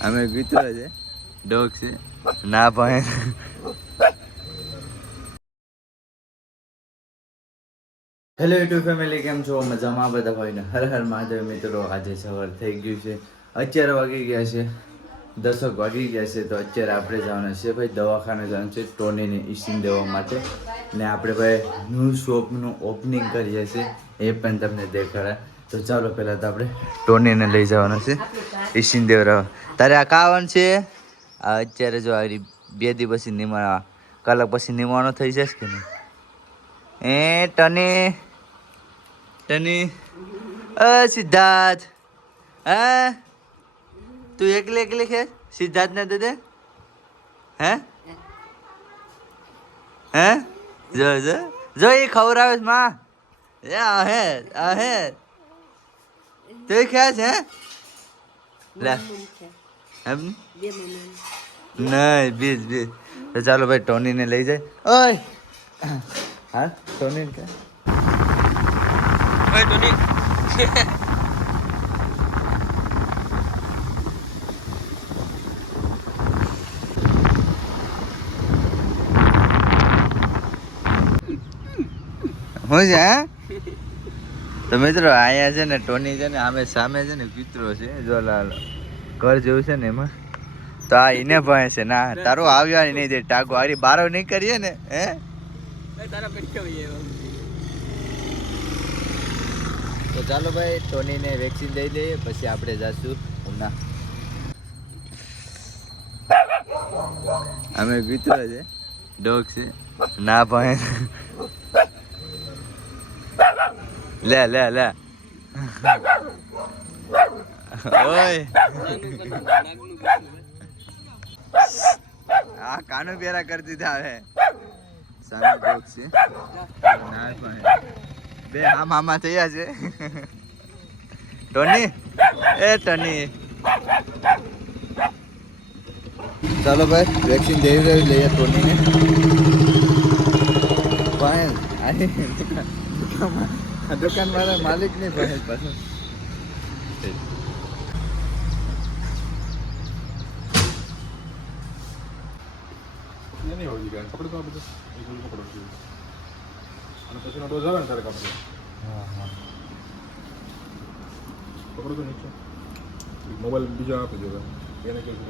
અમે કૂતરો છે, ડોગ છે, ના ભાઈ. હેલો યુટ્યુબ ફેમિલી, કેમ છો? મજામાં બધા ભાઈને હર હર મહાદેવ. મિત્રો આજે સવાર થઈ ગયું છે, 11 વાગી ગયા છે, 10 વાગી ગયા છે. તો અત્યારે આપણે જવાના છે ભાઈ દવાખાને જવાનું છે ટોનીને ઇન્જેક્શન દેવા માટે. ને આપણે ભાઈ ન્યૂ શોપનું ઓપનિંગ કરીએ છીએ, એ પણ તમને દેખાડે. તો ચાલો પહેલાં તો આપણે ટોનીને લઈ જવાના છે ઇન્જેક્શન દેવડાવવા. તારે આ કાવાનું છે અત્યારે? જો આ 2 દી પછી નિમાણા, કલાક પછી નિમાણો થઈ જશે કે નહીં? ટની ટની સિદ્ધાર્થ, હા તું એકલી છે? સિદ્ધાર્થ ને દે હે હે જો જો જો એ ખવડાવે માં. હે તું ક્યાં છે? લે એમ નહીં બીજ તો ચાલો ભાઈ ટોનીને લઈ જાય. ઓય હા ટોની કે ઓય ટોની હું છે? હા તો મિત્રો અહીંયા છે ને ટોની છે ને આમે સામે છે ને કૂતરો છે, જો લાલ ઘર જેવું છે ને એમાં. તો આ એને ભણે છે. ના તારું આવ્યા નહીં દે ટાકો આરી બારો નહીં કરીએ ને. હે તારા પેટ તો ચાલો ભાઈ ટોનીને વેક્સિન દઈ દઈએ, પછી આપણે જઈશું હમણાં. અમે કૂતરો છે, ડોગ છે, ના ભણે. લે લે લે ઓય આ કાનો પેરા કરી દીધા. હવે સામે ડોગ છે, ના ભણે. બે આમ થયા છે. ટોની એ ટોની ચાલો ભાઈ વેક્સિન દઈ રહ્યું લઈએ ટોનીને. દુકાન વાળા માલિક નહીં ભાઈ પાછું. મોબાઈલ બીજા આપી દો એને કેવું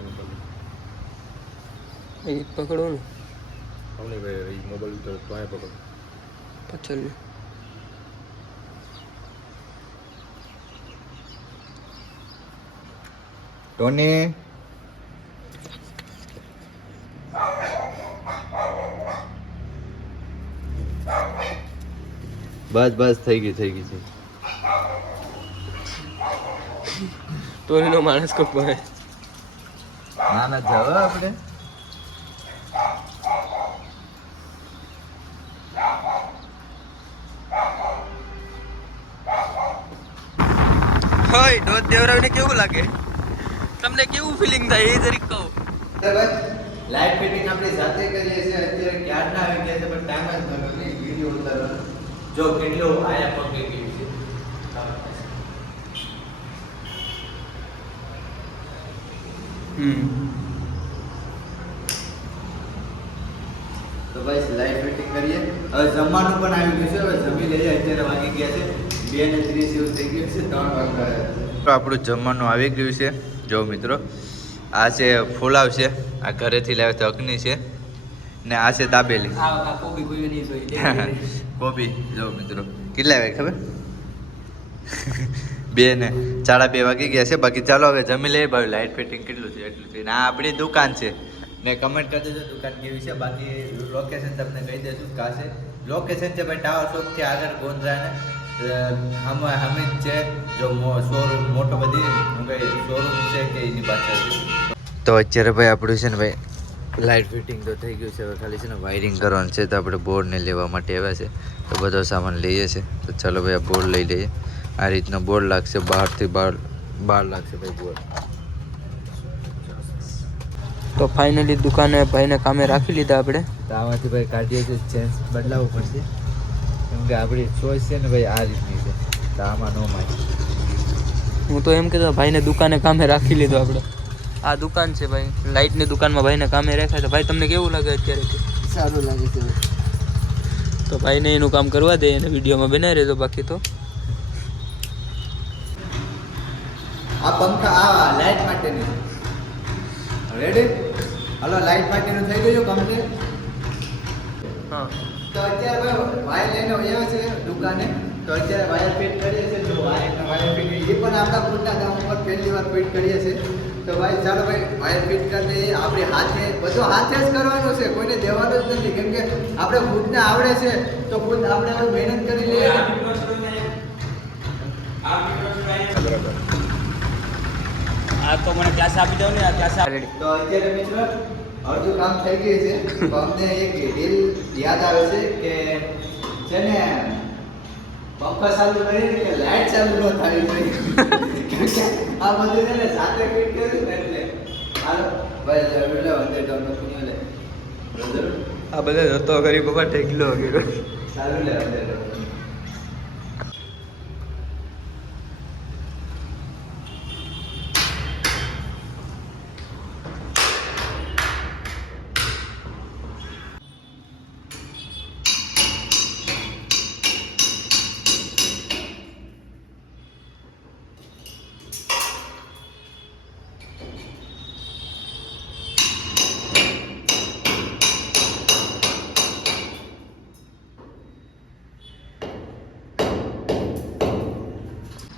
પકડો ને અમને ભાઈ મોબાઈલ તો પાય પકડો પાછળ ટોની બસ થઈ ગઈ છે. ટોનીનો માણસ કો પડે. ના જાવ આપણે. હોય ડોઝ દેવરાવીને કેવું લાગે? તમને કેવું ફિલિંગ થાય એ જરીક કહો. લાઈટ ફિટિંગ આપણી જાતે કરીએ છીએ. અત્યારે ક્યારના આવી ગયા છે પણ ટાઈમ જ નહોતો ને વિડિયો ઉતારવાનો. જો કેટલો આયા પગ ગઈ છે. તો બસ લાઈટ ફિટિંગ કરીએ. હવે જમવાનું પણ આવી ગયું છે. હવે જમી લઈએ. અત્યારે વાગી ગયા છે 2:30 જેવું થઈ ગયું છે. 3 વાગ્યા આપણું જમવાનું આવી ગયું છે. જો મિત્રો આ છે ફુલાવ છે, આ ઘરેથી લાવ્યો તો અગ્નિ છે, ને આ છે દાબેલી. કોબી જો મિત્રો કેટલા વાગે ખબર? 2:02 વાગી ગયા છે. બાકી ચાલો હવે જમી લઈએ. ભાઈ લાઇટ ફિટિંગ કેટલું છે એટલું છે. ને આ આપણી દુકાન છે, ને કમેન્ટ કરી દેજો દુકાન કેવી છે. બાકી લોકેશન તમને કહી દઈશું. કાં છે લોકેશન છે ભાઈ ટાવર ચોકથી આગળ ગોંધરાને અમે જ છે. જો શોરૂમ મોટો બધી શોરૂમ છે કે એની પાછળ. તો અત્યારે ભાઈ આપણું છે ને ભાઈ લાઇટ ફિટિંગ તો થઈ ગયું છે. હવે ખાલી છે ને વાયરિંગ કરવાનું છે. તો આપણે બોર્ડને લેવા માટે આવ્યા છે. તો બધો સામાન લઈએ છીએ. તો ચાલો ભાઈ આ બોર્ડ લઈ લઈએ. આ રીતનો બોર્ડ લાગશે, બહારથી બહાર લાગશે ભાઈ બોર્ડ. તો ફાઇનલી દુકાને ભાઈને કામે રાખી લીધા આપણે. તો આમાંથી ભાઈ કાઢીએ છીએ, ચેન્જ બદલાવવું પડશે કેમ કે આપણી ચોઈસ છે ને ભાઈ આ રીતની છે. તો આમાં નો માય. હું તો એમ કહેતો ભાઈને દુકાને કામે રાખી લીધો આપણે. આ દુકાન છે ભાઈ, લાઇટની દુકાનમાં ભાઈને કામે રાખ્યા. તો ભાઈ તમને કેવું લાગે અત્યારે? સારું લાગે છે. તો ભાઈને એનું કામ કરવા દે અને વિડીયોમાં બનાવી રહેજો. બાકી તો આ પંખા આ લાઇટ માટેની રેડી. હલો, લાઇટ માટેનું થઈ ગયું કમ્પ્લીટ. હા, તો અત્યારે વાયર લઈને આવ્યા છે દુકાને. તો અત્યારે વાયર ફિટ કરીએ છીએ. જો વાયર ફિટ એ પણ આપણા ખુદના કામ ઉપર પહેલી વાર ફિટ કરીએ છીએ. તો ભાઈ ચાલો ભાઈ વાયર ફિટ કરી દઈએ. આપણે હાથે બધું હાથે જ કરવાનું છે, કોઈને દેવાનું જ નથી. કેમ કે આપણે ખુદને આવડે છે તો ખુદ આપણે હવે મહેનત કરી લઈએ. બરાબર. આ તો મને ક્લાસ આપી દો ને. આ ક્લાસ રેડી. તો અત્યારે મિત્રો અડધું કામ થઈ ગયું છે. તો અમને એક રીલ યાદ આવે છે કે છે ને પંખા ચાલુ કરીને કે લાઈટ ચાલુ ન થવી જોઈએ. આ બધું છે ને સાથે ફિટ કર્યું ને એટલે હાલો ભાઈ લે અંદર ડાઉન પૂછ્યો લે આ બધા જતો કરી બાબા ટેકલો વગેરે. ચાલુ લે અંદર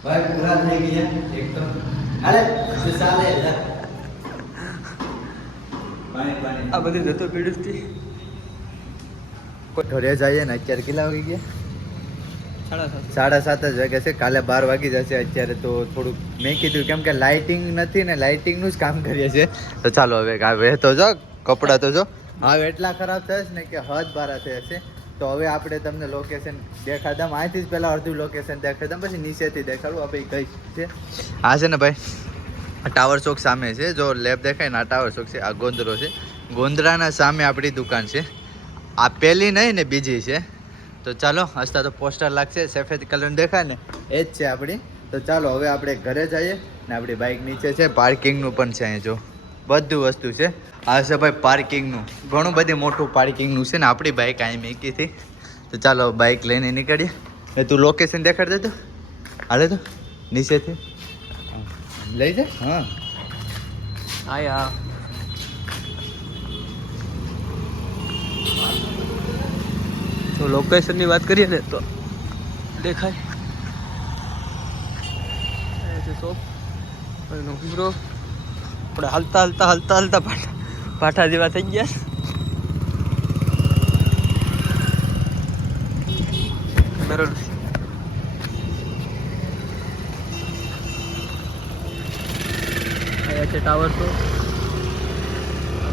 ભાઈ પૂરા થઈ ગયા એકદમ. અરે શું ચાલે લે પાણી આ બધી જતો પીડું ઘરે જઈએ ને અત્યારે કેટલા વાગી ગયા? 7:30 જ વાગે છે. કાલે 12 વાગી જશે. અત્યારે તો થોડુંક મેં કીધું કેમ કે લાઇટિંગ નથી ને લાઇટિંગનું જ કામ કરીએ છીએ. તો ચાલો હવે તો જો કપડાં તો જો હવે એટલા ખરાબ થશે ને કે હદ બારા થશે. તો હવે આપણે તમને લોકેશન દેખાડતા અહીંથી જ પહેલાં અડધું લોકેશન દેખાડતા પછી નીચેથી દેખાડું આપણે કઈ છે. આ છે ને ભાઈ ટાવર ચોક સામે છે. જો લેબ દેખાય ને આ ટાવર ચોક છે. આ ગોંદરો છે. ગોંદરાના સામે આપણી દુકાન છે. આ પહેલી નહીં ને બીજી છે. તો ચાલો હસતા તો પોસ્ટર લાગશે સફેદ કલરનું દેખાય ને એ જ છે આપણી. તો ચાલો હવે આપણે ઘરે જઈએ ને આપણી બાઇક નીચે છે. પાર્કિંગનું પણ છે અહીં જો બધું વસ્તુ છે. આ છે ભાઈ પાર્કિંગનું ઘણું બધી મોટું પાર્કિંગનું છે ને આપણી બાઇક અહીં મૂકી હતી. તો ચાલો બાઇક લઈને નીકળીએ. એ તું લોકેશન દેખાડ દે તો હાલે તો નીચેથી લઈ જા. હા આયા તો લોકેશનની વાત કરીએ ને તો દેખાય શોપ બ્રો. આપણે હાલતા હાલતા હાલતા હાલતા પાઠા જેવા થઈ ગયા. બરોબર. અહીંયા છે ટાવર તો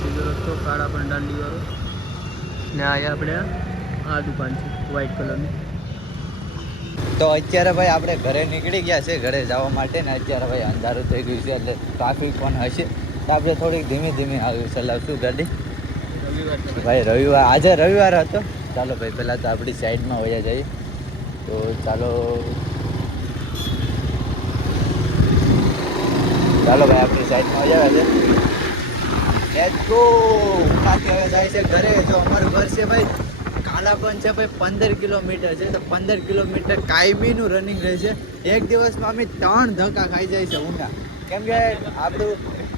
બીજો રસ્તો કાળા પણ દાંડી વાળો ને અહીંયા આપણે આ દુકાન છે વ્હાઈટ કલરની. તો અત્યારે ભાઈ આપણે ઘરે નીકળી ગયા છે ઘરે જવા માટે ને અત્યારે ભાઈ અંધારું થઈ ગયું છે એટલે ટ્રાફિક પણ હશે. તો આપણે થોડીક ધીમે ધીમે ચલાવશું ગાડી. ભાઈ રવિવાર આજે રવિવાર હતો. ચાલો ભાઈ પહેલાં તો આપણી સાઈડમાં વયા જઈએ. તો ચાલો ભાઈ આપણી સાઈડમાં વયા છે. Let's go. ઉનાથી હવે જાય છે ઘરે. જો અમારું ઘર છે ભાઈ કાલા પણ છે ભાઈ 15 કિલોમીટર છે. તો 15 કિલોમીટર કાયમીનું રનિંગ રહે છે. એક દિવસમાં અમે 3 ધક્કા ખાઈ જાય છે ઊંડા. કેમ કે આપણું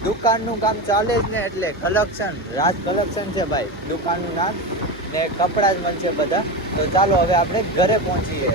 દુકાનનું કામ ચાલે જ ને એટલે કલેક્શન રાજ કલેક્શન છે ભાઈ દુકાનનું નામ ને કપડાં જ મળશે બધા. તો ચાલો હવે આપણે ઘરે પહોંચીએ.